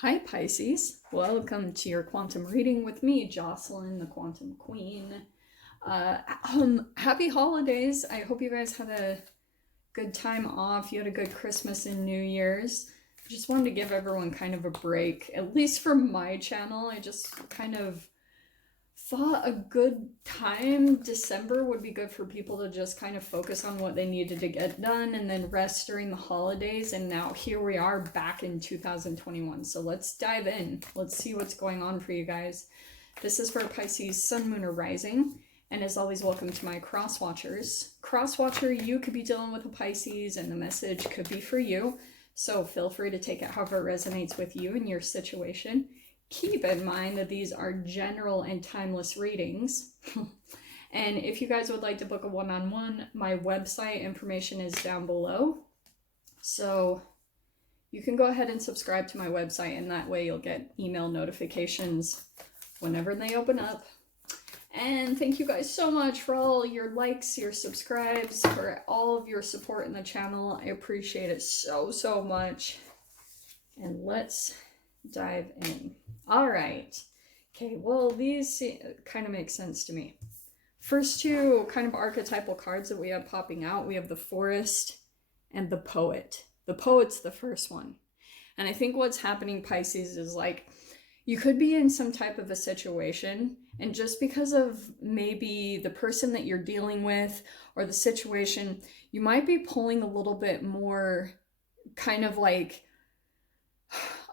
Hi Pisces, welcome to your quantum reading with me, Jocelyn, the Quantum Queen. Happy holidays. I hope you guys had a good time off. You had a good Christmas and New Year's. I just wanted to give everyone kind of a break, at least for my channel. I just kind of thought a good time, December, would be good for people to just kind of focus on what they needed to get done and then rest during the holidays. And now here we are back in 2021. So let's dive in. Let's see what's going on for you guys. This is for Pisces, Sun, Moon, or Rising. And as always, welcome to my cross watchers. Cross watcher, you could be dealing with a Pisces and the message could be for you. So feel free to take it however it resonates with you and your situation. Keep in mind that these are general and timeless readings. And if you guys would like to book a one-on-one, my website information is down below. So you can go ahead and subscribe to my website, and that way you'll get email notifications whenever they open up. And thank you guys so much for all your likes, your subscribes, for all of your support in the channel. I appreciate it so much. And let's dive in. All right. Okay, well, these kind of make sense to me. First two kind of archetypal cards that we have popping out, we have the Forest and the Poet. The Poet's the first one. And I think what's happening, Pisces, is like you could be in some type of a situation, and just because of maybe the person that you're dealing with or the situation, you might be pulling a little bit more kind of like,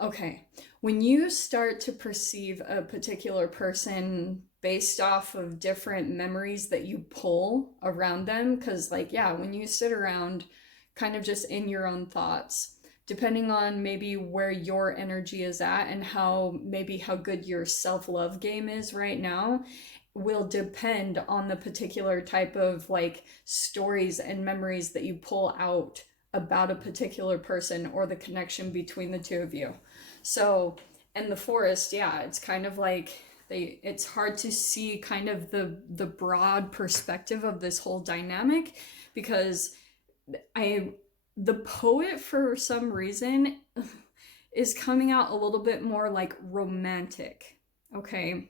okay, when you start to perceive a particular person based off of different memories that you pull around them, because like, yeah, when you sit around kind of just in your own thoughts, depending on maybe where your energy is at and how good your self-love game is right now, will depend on the particular type of like stories and memories that you pull out about a particular person or the connection between the two of you. So, and the Forest, yeah, it's kind of like it's hard to see kind of the broad perspective of this whole dynamic, because the Poet for some reason is coming out a little bit more like romantic. Okay,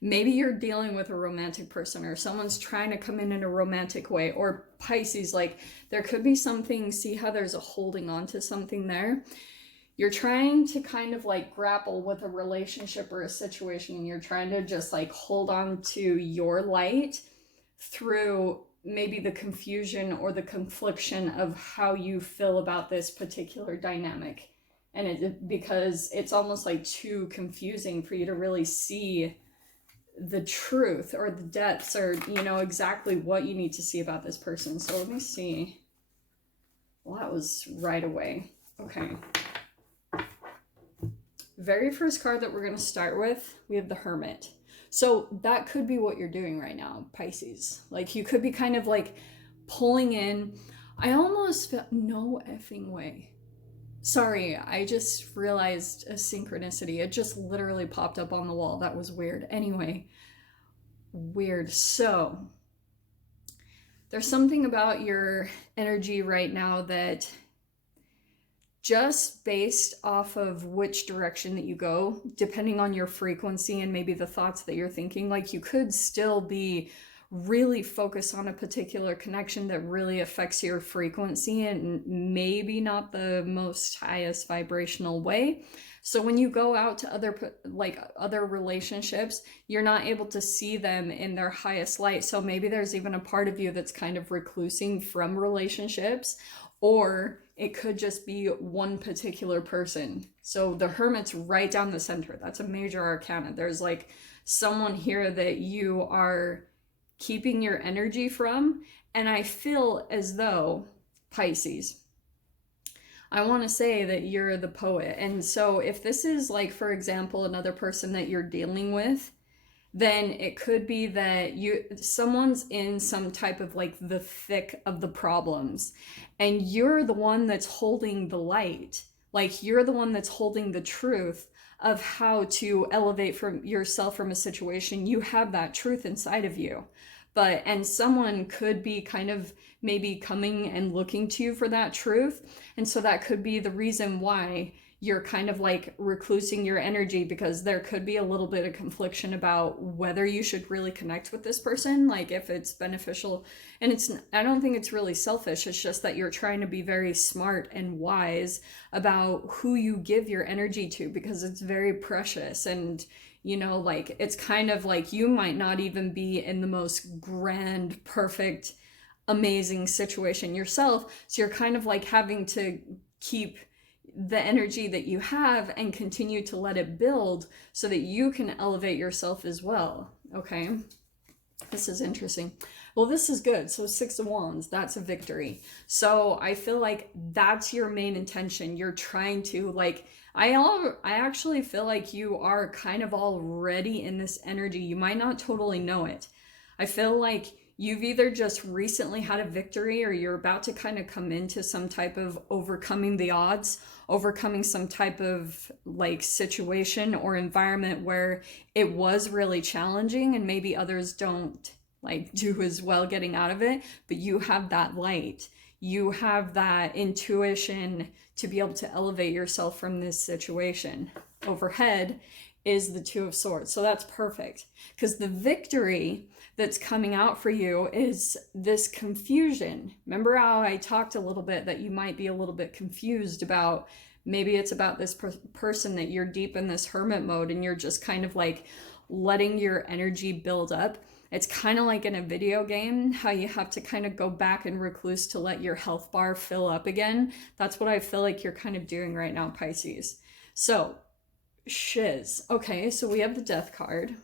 maybe you're dealing with a romantic person or someone's trying to come in a romantic way, or Pisces, like there could be something, see how there's a holding on to something there. You're trying to kind of like grapple with a relationship or a situation, and you're trying to just like hold on to your light through maybe the confusion or the confliction of how you feel about this particular dynamic. And because it's almost like too confusing for you to really see the truth or the depths, or you know exactly what you need to see about this person. So let me see. Well, that was right away. Okay. Very first card that we're going to start with, we have the Hermit. So that could be what you're doing right now, Pisces. Like you could be kind of like pulling in. I almost felt, no effing way. Sorry, I just realized a synchronicity. It just literally popped up on the wall. That was weird. Anyway, weird. So there's something about your energy right now that just based off of which direction that you go, depending on your frequency and maybe the thoughts that you're thinking, like you could still be really focused on a particular connection that really affects your frequency and maybe not the most highest vibrational way. So when you go out to other relationships, you're not able to see them in their highest light. So maybe there's even a part of you that's kind of reclusing from relationships, or it could just be one particular person. So the Hermit's right down the center. That's a major arcana. There's like someone here that you are keeping your energy from. And I feel as though, Pisces, I want to say that you're the Poet. And so if this is like, for example, another person that you're dealing with, then it could be that someone's in some type of like the thick of the problems, and you're the one that's holding the light. Like you're the one that's holding the truth of how to elevate from yourself from a situation. You have that truth inside of you. And someone could be kind of maybe coming and looking to you for that truth. And so that could be the reason why you're kind of like reclusing your energy because there could be a little bit of confliction about whether you should really connect with this person, like if it's beneficial. And I don't think it's really selfish. It's just that you're trying to be very smart and wise about who you give your energy to, because it's very precious. And you know, like it's kind of like you might not even be in the most grand, perfect, amazing situation yourself. So you're kind of like having to keep the energy that you have and continue to let it build so that you can elevate yourself as well. Okay, this is interesting. Well, this is good. So 6 of Wands, that's a victory. So I feel like that's your main intention. You're trying to like, I actually feel like you are kind of already in this energy. You might not totally know it. I feel like you've either just recently had a victory, or you're about to kind of come into some type of overcoming the odds, overcoming some type of like situation or environment where it was really challenging and maybe others don't like do as well getting out of it, but you have that light. You have that intuition to be able to elevate yourself from this situation. Overhead is the 2 of Swords. So that's perfect, because the victory that's coming out for you is this confusion. Remember how I talked a little bit that you might be a little bit confused about, maybe it's about this person that you're deep in this hermit mode and you're just kind of like letting your energy build up. It's kind of like in a video game, how you have to kind of go back and recluse to let your health bar fill up again. That's what I feel like you're kind of doing right now, Pisces. So, shiz. Okay, so we have the Death card.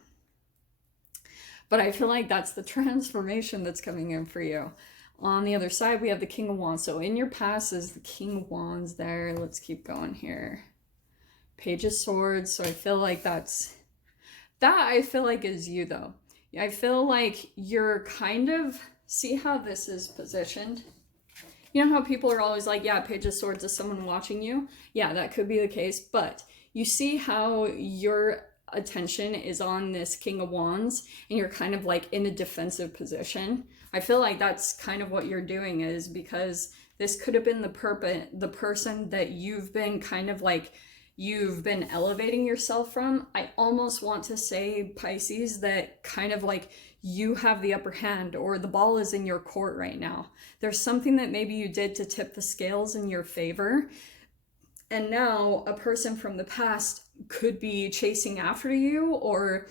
But I feel like that's the transformation that's coming in for you. On the other side, we have the King of Wands. So in your past is the King of Wands there. Let's keep going here. Page of Swords. So I feel like that I feel like is you though. I feel like you're kind of, see how this is positioned? You know how people are always like, yeah, Page of Swords is someone watching you? Yeah, that could be the case. But you see how your attention is on this King of Wands and you're kind of like in a defensive position. I feel like that's kind of what you're doing, is because this could have been the person that you've been kind of like, you've been elevating yourself from. I almost want to say, Pisces, that kind of like you have the upper hand, or the ball is in your court right now. There's something that maybe you did to tip the scales in your favor. And now a person from the past could be chasing after you, or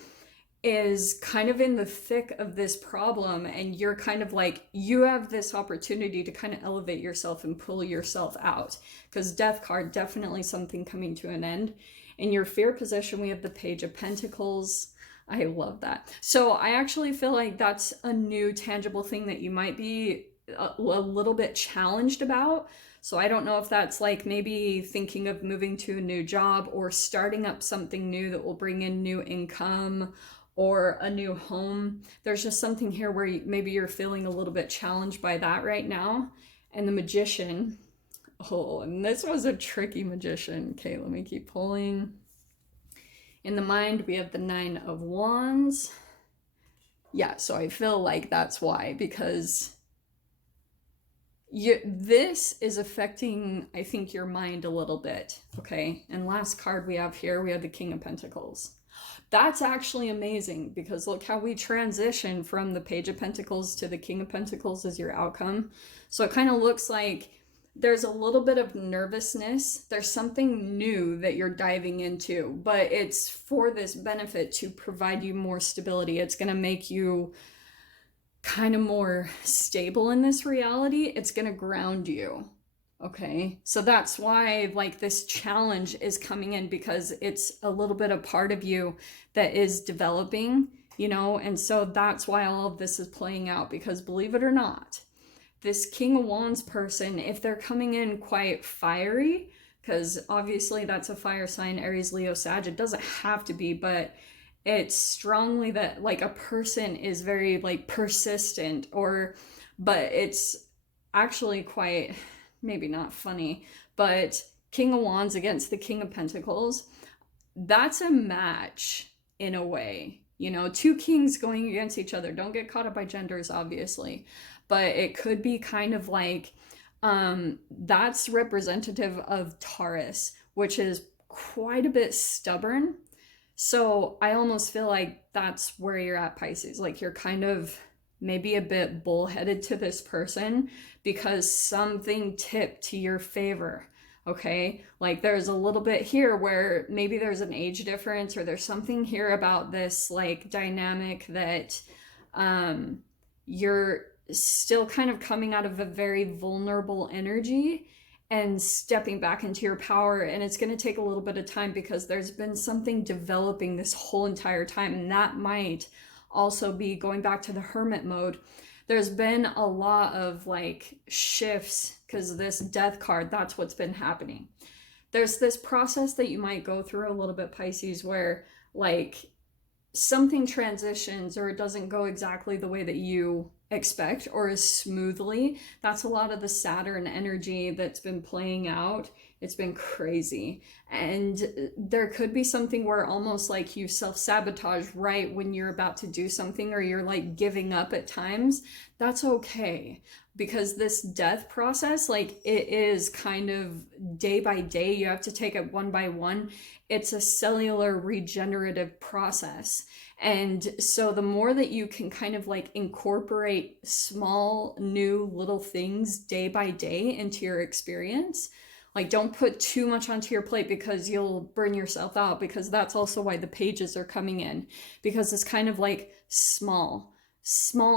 is kind of in the thick of this problem, and you're kind of like, you have this opportunity to kind of elevate yourself and pull yourself out, because Death card, definitely something coming to an end. In your fear position, we have the Page of Pentacles. I love that. So I actually feel like that's a new tangible thing that you might be a little bit challenged about. So I don't know if that's like maybe thinking of moving to a new job or starting up something new that will bring in new income or a new home. There's just something here where maybe you're feeling a little bit challenged by that right now. And the Magician, oh, and this was a tricky Magician. Okay, let me keep pulling. In the mind, we have the 9 of Wands. Yeah, so I feel like that's why, because this is affecting, I think, your mind a little bit. Okay, and last card we have here, we have the King of Pentacles. That's actually amazing, because look how we transition from the Page of Pentacles to the King of Pentacles as your outcome. So it kind of looks like there's a little bit of nervousness. There's something new that you're diving into, but it's for this benefit to provide you more stability. It's going to make you kind of more stable in this reality. It's going to ground you. Okay, so that's why like this challenge is coming in, because it's a little bit a part of you that is developing, you know, and so that's why all of this is playing out. Because believe it or not, this King of Wands person, if they're coming in quite fiery, because obviously that's a fire sign, Aries, Leo, Sag, it doesn't have to be, but it's strongly that like a person is very like persistent, but it's actually quite, maybe not funny, but King of Wands against the King of Pentacles, that's a match in a way. You know, two kings going against each other. Don't get caught up by genders, obviously, but it could be kind of like, that's representative of Taurus, which is quite a bit stubborn. So I almost feel like that's where you're at, Pisces. Like you're kind of maybe a bit bullheaded to this person because something tipped to your favor. Okay, like there's a little bit here where maybe there's an age difference, or there's something here about this like dynamic that you're still kind of coming out of a very vulnerable energy and stepping back into your power. And it's going to take a little bit of time because there's been something developing this whole entire time. And that might also be going back to the Hermit mode. There's been a lot of like shifts because this death card, that's what's been happening. There's this process that you might go through a little bit, Pisces, where like something transitions or it doesn't go exactly the way that you expect or as smoothly. That's a lot of the Saturn energy that's been playing out. It's been crazy. And there could be something where almost like you self-sabotage right when you're about to do something, or you're like giving up at times. That's okay, because this death process, like it is kind of day by day. You have to take it one by one. It's a cellular regenerative process. And so the more that you can kind of like incorporate small new little things day by day into your experience, like don't put too much onto your plate because you'll burn yourself out, because that's also why the pages are coming in, because it's kind of like small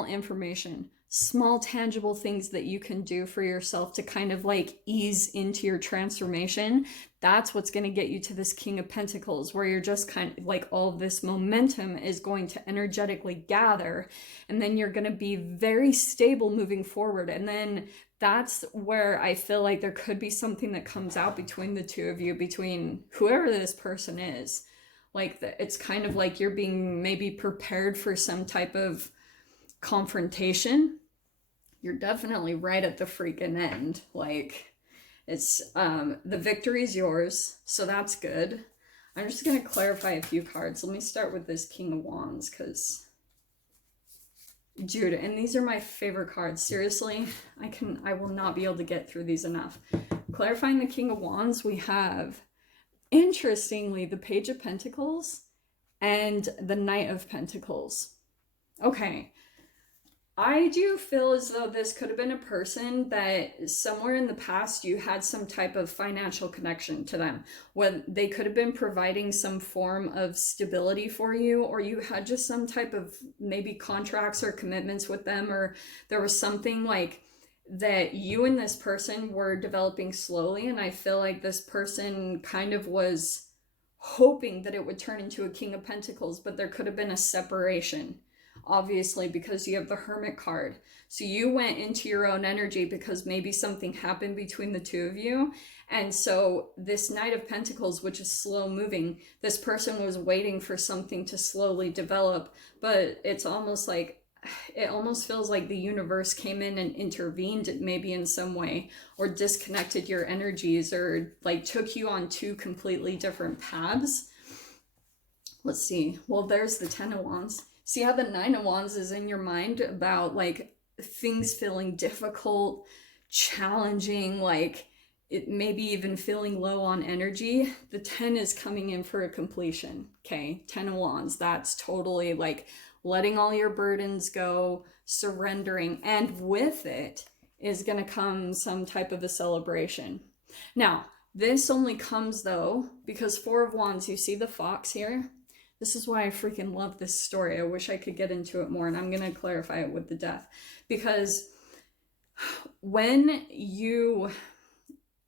information, small tangible things that you can do for yourself to kind of like ease into your transformation. That's what's going to get you to this King of Pentacles, where you're just kind of like all this momentum is going to energetically gather, and then you're going to be very stable moving forward. And then that's where I feel like there could be something that comes out between the two of you, between whoever this person is. Like it's kind of like you're being maybe prepared for some type of confrontation. You're definitely right at the freaking end. Like it's the victory's yours, so that's good. I'm just gonna clarify a few cards. Let me start with this King of Wands, because dude, and these are my favorite cards. Seriously, I will not be able to get through these enough. Clarifying the King of Wands, we have, interestingly, the Page of Pentacles and the Knight of Pentacles. Okay, I do feel as though this could have been a person that somewhere in the past you had some type of financial connection to them, when they could have been providing some form of stability for you, or you had just some type of maybe contracts or commitments with them, or there was something like that you and this person were developing slowly. And I feel like this person kind of was hoping that it would turn into a King of Pentacles, but there could have been a separation, obviously, because you have the Hermit card. So you went into your own energy because maybe something happened between the two of you. And so this Knight of Pentacles, which is slow moving, this person was waiting for something to slowly develop, but it's almost like, it almost feels like the universe came in and intervened maybe in some way, or disconnected your energies, or like took you on two completely different paths. Let's see. Well, there's the Ten of Wands. See how the Nine of Wands is in your mind about like things feeling difficult, challenging, like it maybe even feeling low on energy. The 10 is coming in for a completion. Okay, 10 of Wands, that's totally like letting all your burdens go, surrendering, and with it is going to come some type of a celebration. Now, this only comes though because Four of Wands, you see the fox here? This is why I freaking love this story. I wish I could get into it more, and I'm going to clarify it with the death. Because when you,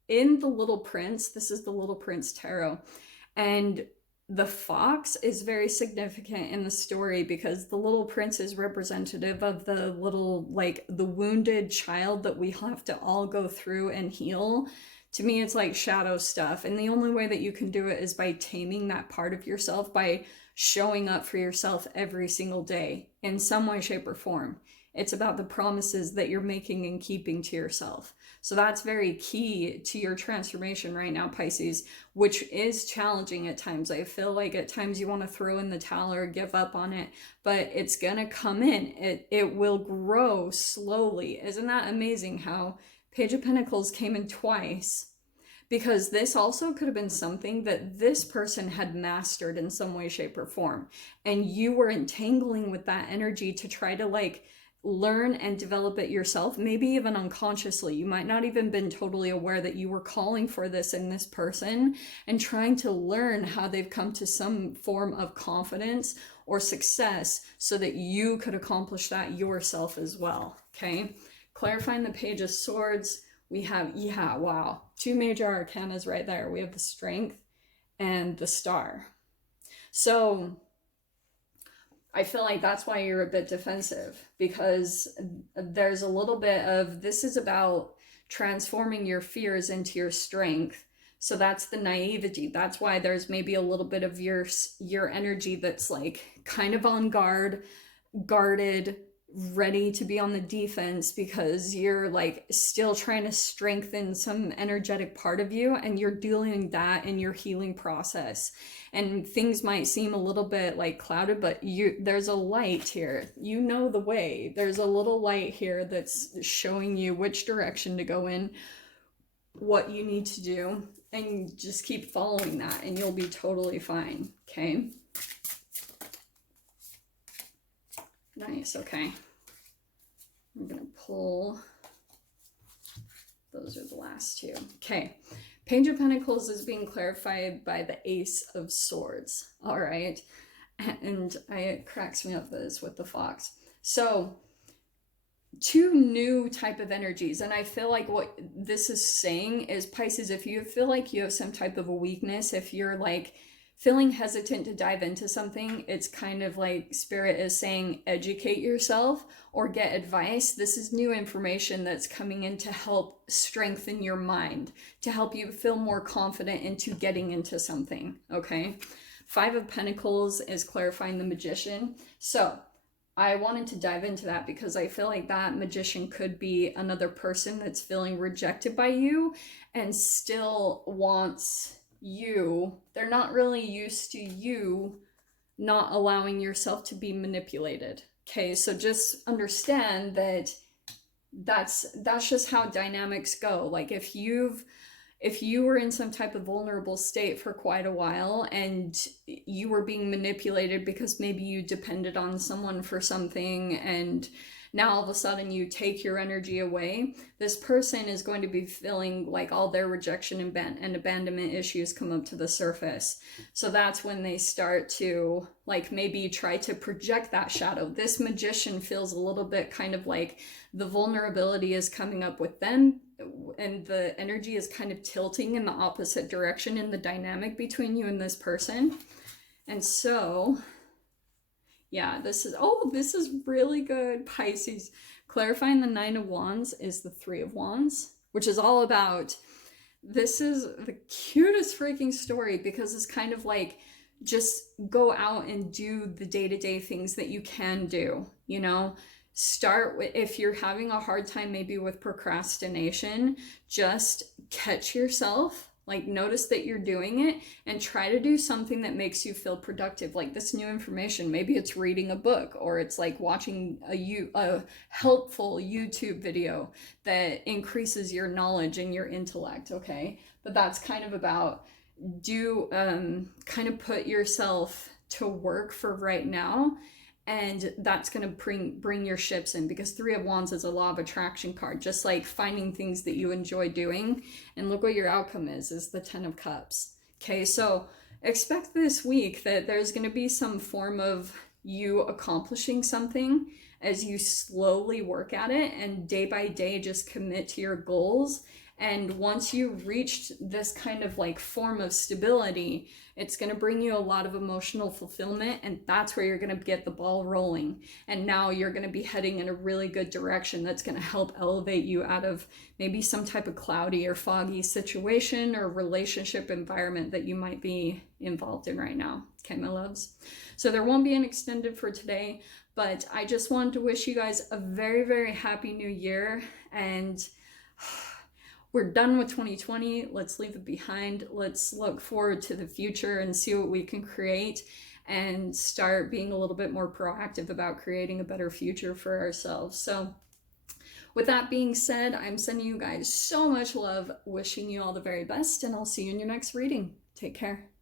in the Little Prince, this is the Little Prince Tarot, and the fox is very significant in the story because the Little Prince is representative of the little, like the wounded child that we have to all go through and heal. To me, it's like shadow stuff. And the only way that you can do it is by taming that part of yourself, by showing up for yourself every single day in some way, shape, or form. It's about the promises that you're making and keeping to yourself. So that's very key to your transformation right now, Pisces, which is challenging at times. I feel like at times you want to throw in the towel or give up on it, but it's going to come in. It will grow slowly. Isn't that amazing how Page of Pentacles came in twice, because this also could have been something that this person had mastered in some way, shape, or form. And you were entangling with that energy to try to like learn and develop it yourself, maybe even unconsciously. You might not even been totally aware that you were calling for this in this person and trying to learn how they've come to some form of confidence or success so that you could accomplish that yourself as well. Okay, clarifying the Page of Swords, we have, yeah, wow, two major arcanas right there. We have the Strength and the Star. So I feel like that's why you're a bit defensive, because there's a little bit of, this is about transforming your fears into your strength. So that's the naivety. That's why there's maybe a little bit of your energy that's like kind of on guard, guarded, ready to be on the defense, because you're like still trying to strengthen some energetic part of you, and you're dealing that in your healing process. And things might seem a little bit like clouded, but there's a light here. You know the way. There's a little light here that's showing you which direction to go in, what you need to do, and just keep following that and you'll be totally fine. Okay. Nice, okay. I'm gonna pull, those are the last two. Okay, Page of Pentacles is being clarified by the Ace of Swords, all right? And it cracks me up this with the fox. So, two new type of energies, and I feel like what this is saying is, Pisces, if you feel like you have some type of a weakness, if you're like feeling hesitant to dive into something, it's kind of like Spirit is saying educate yourself or get advice. This is new information that's coming in to help strengthen your mind, to help you feel more confident into getting into something, okay? Five of Pentacles is clarifying the Magician. So I wanted to dive into that because I feel like that Magician could be another person that's feeling rejected by you and still wants you. They're not really used to you not allowing yourself to be manipulated. Okay, so just understand that that's just how dynamics go. Like if you were in some type of vulnerable state for quite a while and you were being manipulated because maybe you depended on someone for something, and now all of a sudden you take your energy away, this person is going to be feeling like all their rejection and abandonment issues come up to the surface. So that's when they start to like maybe try to project that shadow. This Magician feels a little bit kind of like the vulnerability is coming up with them, and the energy is kind of tilting in the opposite direction in the dynamic between you and this person. And so yeah, this is really good, Pisces. Clarifying the Nine of Wands is the Three of Wands, which is all about, this is the cutest freaking story, because it's kind of like, just go out and do the day-to-day things that you can do, you know? Start with, if you're having a hard time maybe with procrastination, just catch yourself. Like notice that you're doing it and try to do something that makes you feel productive. Like this new information, maybe it's reading a book, or it's like watching a helpful YouTube video that increases your knowledge and your intellect, okay? But that's kind of about kind of put yourself to work for right now. And that's going to bring your ships in, because Three of Wands is a law of attraction card, just like finding things that you enjoy doing. And look what your outcome is the Ten of Cups. Okay, so expect this week that there's going to be some form of you accomplishing something as you slowly work at it, and day by day just commit to your goals. And once you've reached this kind of like form of stability, it's going to bring you a lot of emotional fulfillment, and that's where you're going to get the ball rolling. And now you're going to be heading in a really good direction that's going to help elevate you out of maybe some type of cloudy or foggy situation or relationship environment that you might be involved in right now. Okay, my loves. So there won't be an extended for today, but I just wanted to wish you guys a very, very happy new year. And we're done with 2020. Let's leave it behind. Let's look forward to the future and see what we can create, and start being a little bit more proactive about creating a better future for ourselves. So with that being said, I'm sending you guys so much love, wishing you all the very best, and I'll see you in your next reading. Take care.